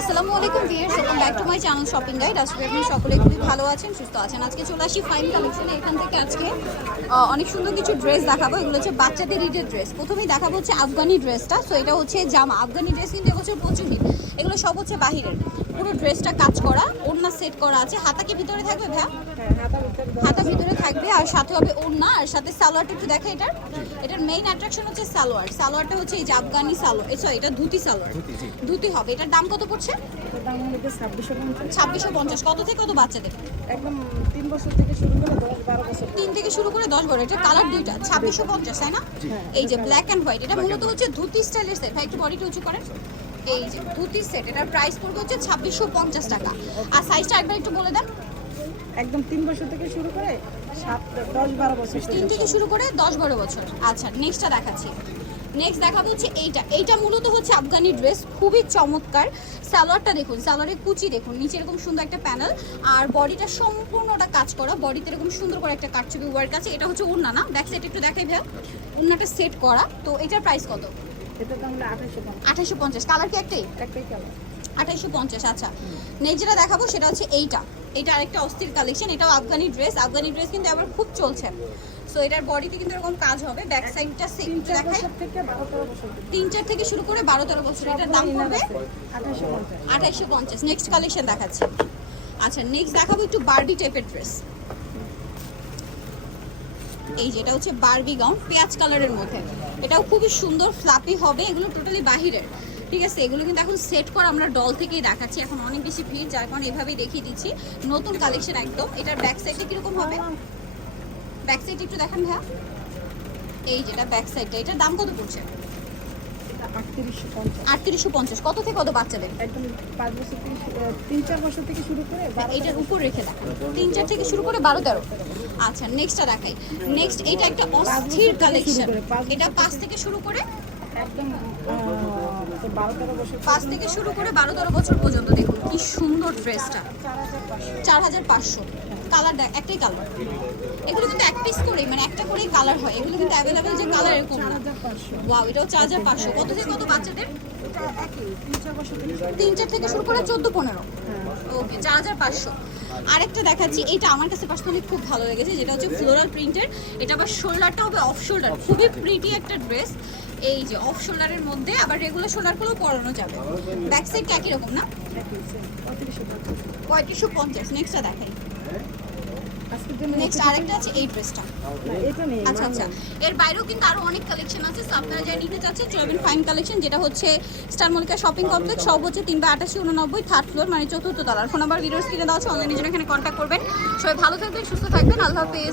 আসসালামু আলাইকুম viewers welcome back to my channel shopping guide আজকে আপনি সকলে খুবই ভালো আছেন, সুস্থ আছেন। আজকে চলে আসি ফাইন কালেকশনে এখান থেকে আজকে অনেক সুন্দর কিছু ড্রেস দেখাবো। এগুলো হচ্ছে বাচ্চাদের ঈদের ড্রেস প্রথমেই দেখাবো হচ্ছে আফগানি ড্রেসটা সো এটা হচ্ছে জামা। আফগানি ড্রেস কিন্তু এবছর প্রচুর এগুলো সব হচ্ছে বাহিরের। পুরো ড্রেসটা কাজ করা। ওড়না সেট করা আছে। হাতা কি ভিতরে থাকবে ভ্যা হাতা ভিতরে থাকবে আর সাথে হবে ওড়না আর সাথে সালোয়ারটা একটু দেখে এটার। এটার মেইন অ্যাট্রাকশন হচ্ছে সালোয়ার। সালোয়ারটা হচ্ছে এই যে আফগানি সালোয়ার। সরি এটা ধুতি সালোয়ার। ধুতি হবে। এটার দাম কত পড়ছে? ছাব্বিশশো পঞ্চাশ। কত থেকে কত বাচ্চাদের? একদম তিন বছর থেকে শুরু করে দশ বারো বছর। তিন থেকে শুরু করে দশ বড় এটা কালার দুইটা ছাব্বিশশো পঞ্চাশ তাই না? এই যে ব্ল্যাক অ্যান্ড হোয়াইট এটা মূলত হচ্ছে ধুতি স্টাইলের সেট ভাই একটু বডিটা উঁচু করেন। এই যে ধুতি সেট এটার প্রাইস পড়বে হচ্ছে ছাব্বিশশো পঞ্চাশ টাকা। আর সাইজটা একবার একটু বলে দেন। একদম তিন বছর থেকে শুরু করে সাত দশ বারো বছর তিন থেকে শুরু করে দশ বারো বছর। আচ্ছা নেক্সটটা দেখাচ্ছি। নেক্সট দেখাবো হচ্ছে এইটা। এইটা মূলত হচ্ছে আফগানি ড্রেস খুবই চমৎকার। সালোয়ারটা দেখুন সালোয়ারের কুচি দেখুন নিচে এরকম সুন্দর একটা প্যানেল আর বডিটা সম্পূর্ণটা কাজ করা বডিতে এরকম সুন্দর করে একটা কাটছবি ওয়ার্ক আছে। এটা হচ্ছে উন্না না? ব্যাক সাইড একটু দেখাই ভাই উন্নাটা সেট করা। তো এটার প্রাইস কত? আঠাশশো পঞ্চাশ। কালার কি একটাই? পঞ্চাশ আচ্ছা। নেক্সট যেটা দেখাবো সেটা হচ্ছে এইটা। এটা আরেকটা অস্থির কালেকশন এটাও আফগানি ড্রেস আফগানি ড্রেস কিন্তু আবার খুব চলছে। সো এটার বডিতে কিন্তু এরকম কাজ হবে। ব্যাক সাইডটা সেম বছর তিন চার থেকে শুরু করে বারো তেরো বছর। এটার দাম পড়বে আঠাশশো পঞ্চাশ। নেক্সট কালেকশন দেখাচ্ছি। আচ্ছা নেক্সট দেখাবো একটু বারবি টাইপের ড্রেস এই যেটা হচ্ছে বারবি গাউন পেঁয়াজ কালারের মধ্যে। এটাও খুবই সুন্দর ফ্লাপি হবে, এগুলো টোটালি বাহিরের। ঠিক আছে, এগুলো কিন্তু এখন সেট করা আমরা ডল থেকেই দেখাচ্ছি, এখন অনেক বেশি ভিড়, যার কারণে এভাবেই দেখিয়ে দিচ্ছি। নতুন কালেকশন একদম, এটার ব্যাক সাইডটা কীরকম হবে? ব্যাক সাইড একটু দেখান ভাইয়া। এই যেটা ব্যাক সাইডটা এটার দাম কত পড়ছে? আটত্রিশশো পঞ্চাশ। কত থেকে কত বাচ্চাদের? একদম পাঁচ বছর থেকে তিন চার বছর থেকে শুরু করে এইটার উপর রেখে দেখান। তিন চার থেকে শুরু করে বারো তেরো। আচ্ছা নেক্সটটা দেখাই। নেক্সট এটা একটা অস্থির কালেকশন এটা পাঁচ থেকে শুরু করে? পাঁচ থেকে শুরু করে বারো তেরো বছর পর্যন্ত দেখুন কি সুন্দর ড্রেসটা চার হাজার পাঁচশো। কালার দেখ একটাই কালার এগুলো কিন্তু এক পিস করেই মানে একটা করেই কালার হয়। এগুলো কিন্তু অ্যাভেলেবেল যে কালার এরকম ওয়াও এটাও চার হাজার পাঁচশো। কত থেকে কত বাচ্চাদের? তিন চার থেকে শুরু করে চোদ্দ, পনেরো। ওকে চার হাজার পাঁচশো। আরেকটা দেখাচ্ছি এটা আমার কাছে পার্সোনালি খুব ভালো লেগেছে, যেটা হচ্ছে ফ্লোরাল প্রিন্টের এটা আবার শোল্ডারটা হবে অফ শোল্ডার খুবই প্রিটি একটা ড্রেস এই যে অফ শোল্ডারের মধ্যে আবার রেগুলার শোল্ডারগুলো পরানো যাবে। ব্যাক সাইডটা একই রকম না? পঁয়ত্রিশশো পঞ্চাশ। নেক্সটটা দেখাই। নেক্সট আরেকটা আছে এই ড্রেসটা না, এটা নেই আচ্ছা। আচ্ছা এর বাইরেও কিন্তু আরও অনেক কালেকশন আছে। সো আপনারা যারা নিতে চাচ্ছেন চলবেন ফাইন কালেকশন যেটা হচ্ছে স্টার মলিকা শপিং কমপ্লেক্স সব হচ্ছে তিনবার আটাশি উননব্বই থার্ড ফ্লোর মানে চতুর্থ তলার। ফোন নাম্বার ভিডিওস কিনে দেওয়া আছে অনলাইনে জন্য এখানে কন্ট্যাক্ট করবেন। সবাই ভালো থাকবেন সুস্থ থাকবেন। আল্লাহ হাফেজ।